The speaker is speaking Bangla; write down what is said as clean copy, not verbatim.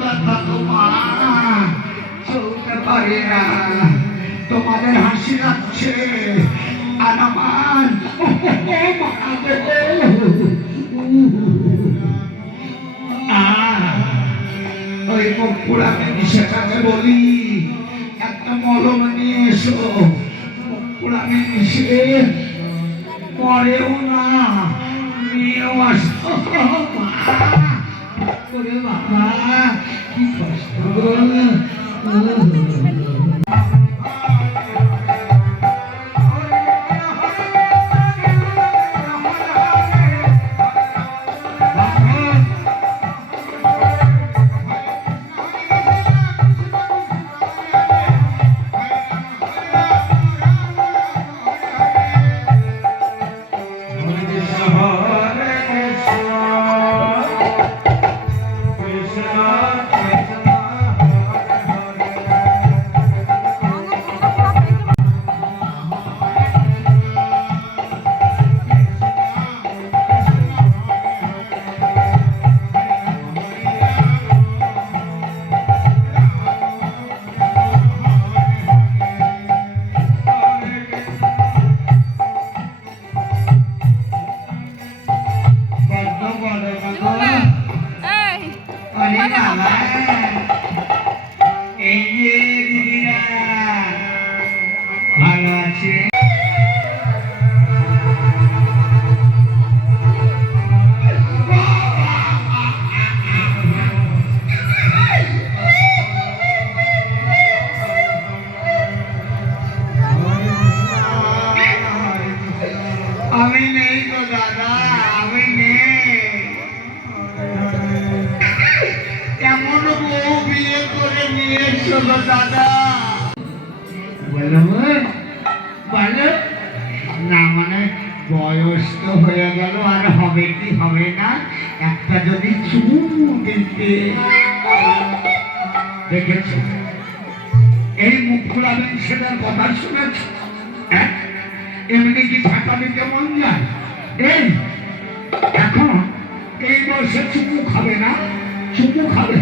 ব্যথা তোমার চলতে পারি না, তোমাদের হাসি লাগছে আর আমার ওই মুখ পুরাকে সেটাকে বলি একটা মলম নিয়ে এসো, মুখ পুরাকে মিশে পরেও না নিয়েও আসো। করে বাবা কি কষ্ট ভালো আছে। আমি নেই তো দাদা, আমি নেই। কেমন বউ বিয়ে করে নিয়ে এসো দাদা? বলো বলো না, মানে বয়স তো হয়ে গেল, আর হবে কি হবে না, একটা যদি চুমু দিতে। দেখেছ এই মুখ খোলাবেন সেটার কথা শুনেছ? এমনি কি ফাঁকা দিতে মন যায়? এই এখন এই বয়সে চুমু খাবে না? চুমু খাবে